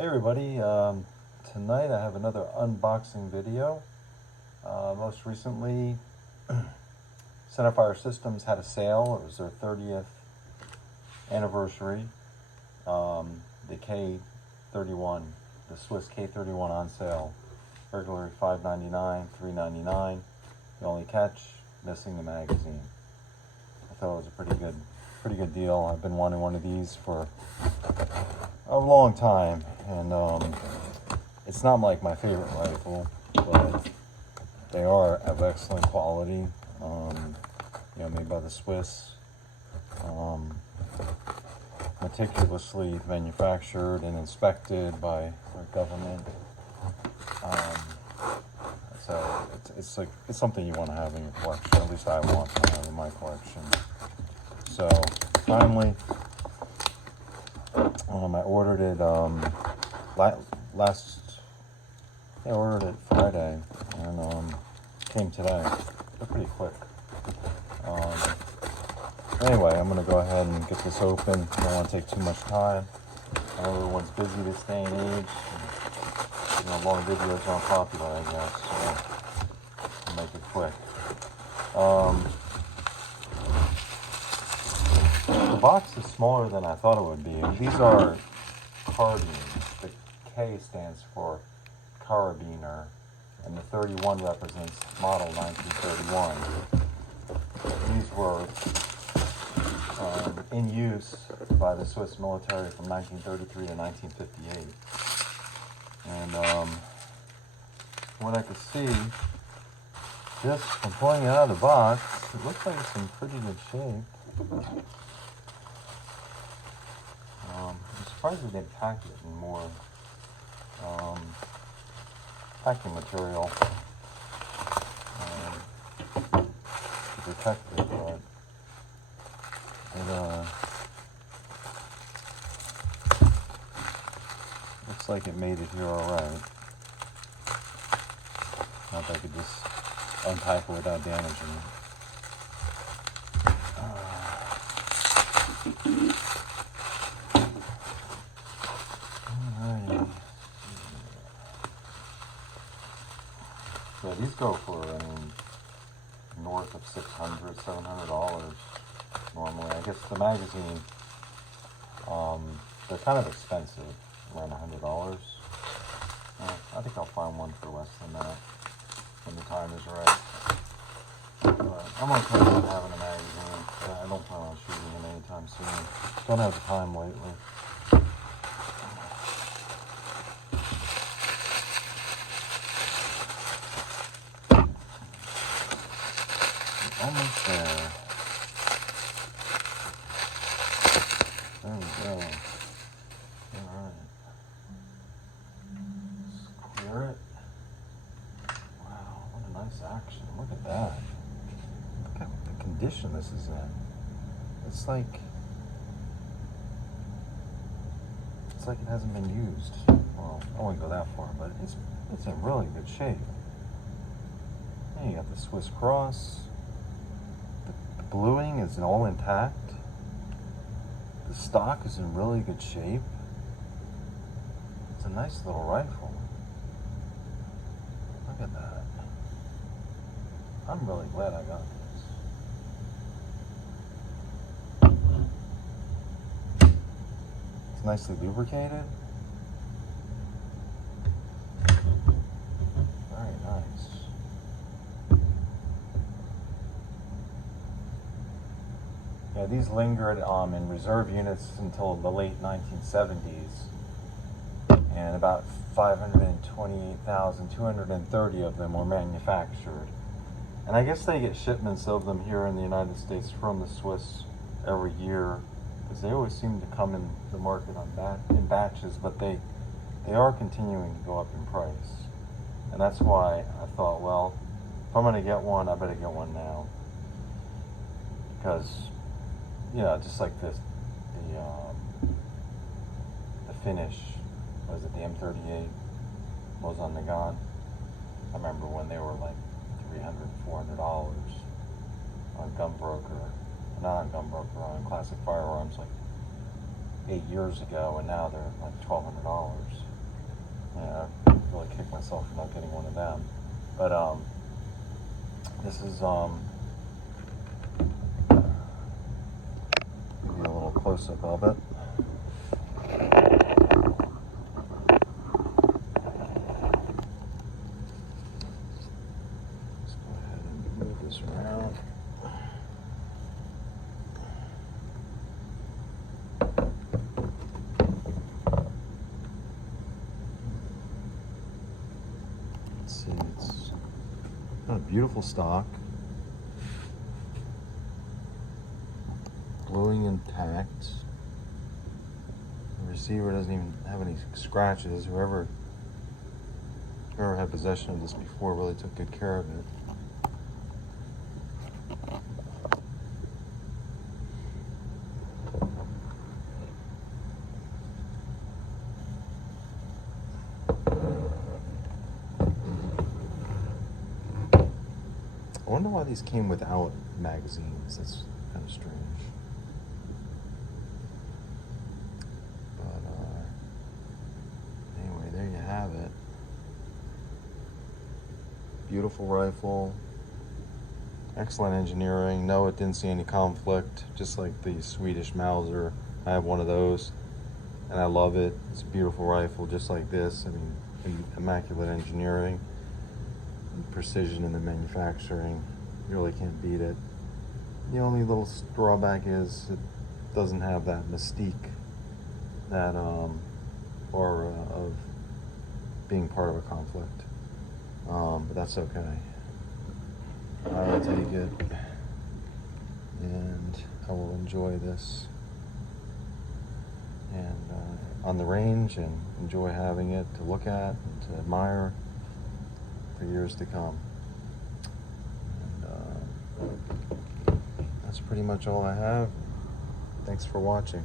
Hey everybody, tonight I have another unboxing video. Most recently, Centerfire Systems had a sale. It was their 30th anniversary. The K31, the Swiss K31 on sale. Regularly $5.99, $3.99. The only catch, missing the magazine. I thought it was a pretty good deal. I've been wanting one of these for a long time, and it's not like my favorite rifle, but they are of excellent quality. Made by the Swiss, meticulously manufactured and inspected by our government. So it's something you want to have in your collection. At least I want to have in my collection. So finally, I ordered it I ordered it Friday, and came today. They're pretty quick. Anyway, I'm gonna go ahead and get this open. I don't want to take too much time. I know everyone's busy this day and age. Long videos aren't popular, I guess, so I'll make it quick. The box is smaller than I thought it would be. These are carbines. The K stands for carabiner, and the 31 represents model 1931. These were in use by the Swiss military from 1933 to 1958. And from what I could see, just from pulling it out of the box, it looks like it's in pretty good shape. I'm surprised they didn't pack it in more packing material to protect it, but it looks like it made it here alright. Not that I could just unpack it without damaging it. Yeah, these go for, north of $600, $700 normally. I guess the magazine, they're kind of expensive, around $100. I think I'll find one for less than that when the time is right. But I'm okay with having a magazine. I don't plan on shooting it anytime soon. Don't have the time lately. Almost there. There we go. Alright. Let's clear it. Wow, what a nice action. Look at that. Look at the condition this is in. It's like it hasn't been used. Well, I won't go that far, but it's in really good shape. And you got the Swiss cross. The bluing is all intact. The stock is in really good shape. It's a nice little rifle. Look at that. I'm really glad I got this. It's nicely lubricated. Very nice. Yeah, these lingered in reserve units until the late 1970s, and about 528,230 of them were manufactured. And I guess they get shipments of them here in the United States from the Swiss every year, because they always seem to come in the market in batches, but they are continuing to go up in price. And that's why I thought, well, if I'm going to get one, I better get one now. Because, just like this, the finish, was it the M38, Mosin Nagant? I remember when they were like $300, $400 on not on Gunbroker, on Classic Firearms like 8 years ago, and now they're like $1,200. Yeah, I really kicked myself for not getting one of them. But this is maybe a little close-up of it. Let's go ahead and move this around. Let's see, it's got a beautiful stock. Gluing intact. The receiver doesn't even have any scratches. Whoever had possession of this before really took good care of it. I wonder why these came without magazines. That's kind of strange. But anyway, there you have it. Beautiful rifle. Excellent engineering. No, it didn't see any conflict. Just like the Swedish Mauser. I have one of those, and I love it. It's a beautiful rifle, just like this. I mean, immaculate engineering. Precision in the manufacturing. You really can't beat it. The only little drawback is it doesn't have that mystique that of being part of a conflict. But that's okay. I will take it, and I will enjoy this and on the range, and enjoy having it to look at and to admire for years to come. And that's pretty much all I have. Thanks for watching.